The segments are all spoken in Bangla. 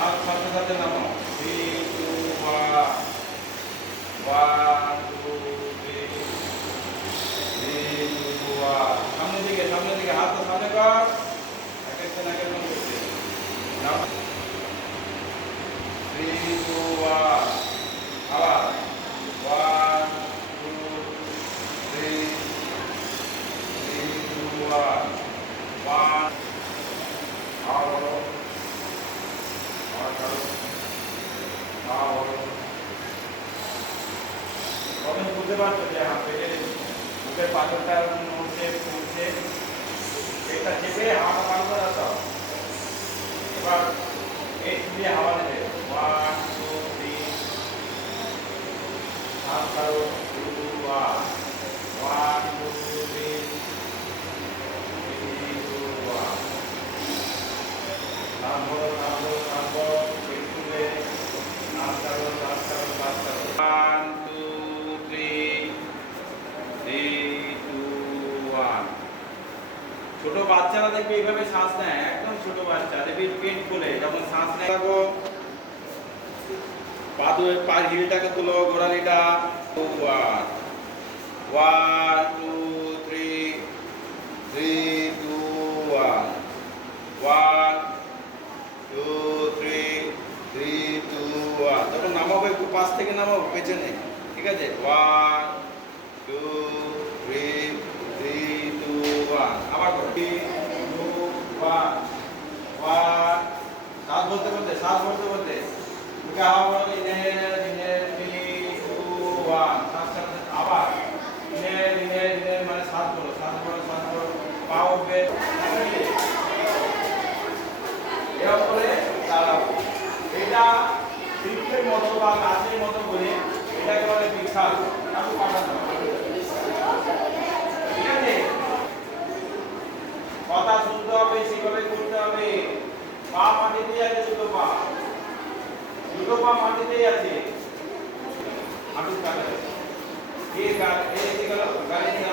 হাত সাথে সাথে নামাও। 3 2 1 1 2 3 3 2 1 সামনের দিকে হাত সামনে কর। এক একজন করতে নাও। 3 2 1 আবার 1 2 3 3 2 1 1 আবার কখন বুঝতে পারছো যে পেটের বুকের পাথরটার মধ্যে পড়ছে, পেটটা চেপে হাওয়াটা বার করে দাও। এবার এই দিয়ে হাওয়া নেবে। 1 2 3 হাত ছাড়ো। 2 1 1 2 3 3 2 1 থামো পেট তুলে হাত ছাড়ো। 1 2 3 3 2 1 ছোট বাচ্চারা দেখবে এইভাবে শ্বাস নেয়, একদম ছোট বাচ্চা দেখবে পেট খুলে যখন শ্বাস নেয়। দেখো পায়ের হিলটাকে তুলো, গোড়ালিটা। 2 1 1 2 3 3 2 1 1 2 3 3 2 1 তখন নামাবো, একটু পাশ থেকে নামাবো পেছনে, ঠিক আছে। 1 2 3 3 2 1 আবার করো। 3 2 1 1 শ্বাস বলতে বলতে মুখে হাওয়া বলো। ইনহেল 3 2 1 শ্বাস আবার ইনহেল মানে শ্বাস বলো পা উঠবে। এরকম করে দাঁড়াবো। এটা বৃক্ষের মতো বা গাছের মতো বলে এটাকে বলে বিশাল। আমি পাঠানো, ঠিক আছে। কথা শুনতে হবে, সেভাবে করতে হবে। পা মাটিতেই আছে, দুটো পা মাটিতেই আছে। হাঁটুর কাছে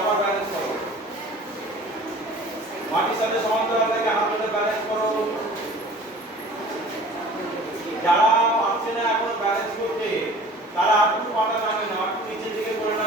আবার ব্যালেন্স করো। মাটির সাথে সমান্তরাল রেখে হাঁটুতে ব্যালেন্স করো। যারা পারছে না এখন ব্যালেন্স করতে, তারা হাঁটু পাটা